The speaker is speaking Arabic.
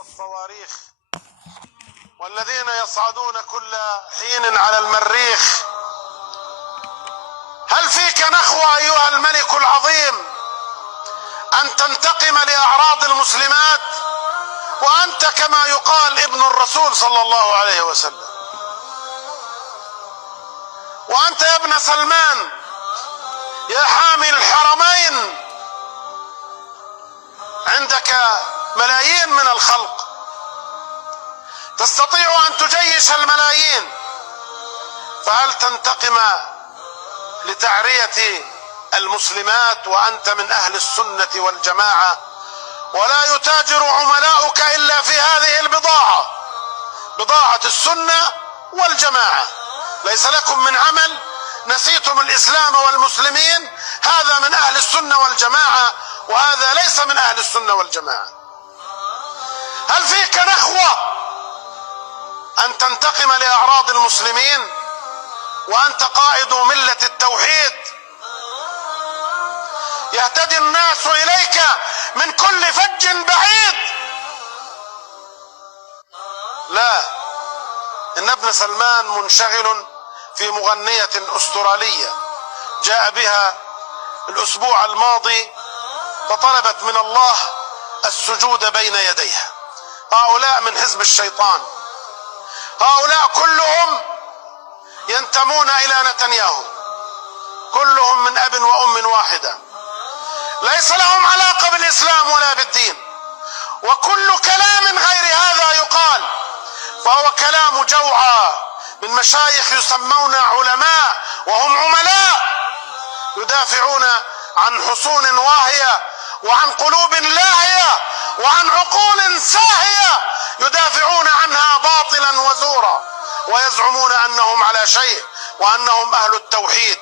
والصواريخ والذين يصعدون كل حين على المريخ. هل فيك نخوة أيها الملك العظيم أن تنتقم لأعراض المسلمات وأنت كما يقال ابن الرسول صلى الله عليه وسلم؟ وأنت يا ابن سلمان يا حامي الحرمين عندك ملايين من الخلق، تستطيع أن تجيش الملايين، فهل تنتقم لتعرية المسلمات وأنت من أهل السنة والجماعة؟ ولا يتاجر عملاؤك إلا في هذه البضاعة، بضاعة السنة والجماعة. ليس لكم من عمل، نسيتم الإسلام والمسلمين. هذا من أهل السنة والجماعة وهذا ليس من أهل السنة والجماعة. هل فيك نخوة أن تنتقم لأعراض المسلمين وأنت قائد ملة التوحيد؟ يهتدي الناس إليك من كل فج بعيد. لا، إن ابن سلمان منشغل في مغنية أسترالية جاء بها الأسبوع الماضي فطلبت من الله السجود بين يديها. هؤلاء من حزب الشيطان، هؤلاء كلهم ينتمون إلى نتنياهو، كلهم من أب وأم واحدة، ليس لهم علاقة بالإسلام ولا بالدين. وكل كلام غير هذا يقال فهو كلام جوعى من مشايخ يسمون علماء وهم عملاء، يدافعون عن حصون واهية وعن قلوب لاهية وعن عقول ساهية، يدافعون عنها باطلا وزورا ويزعمون أنهم على شيء وأنهم أهل التوحيد.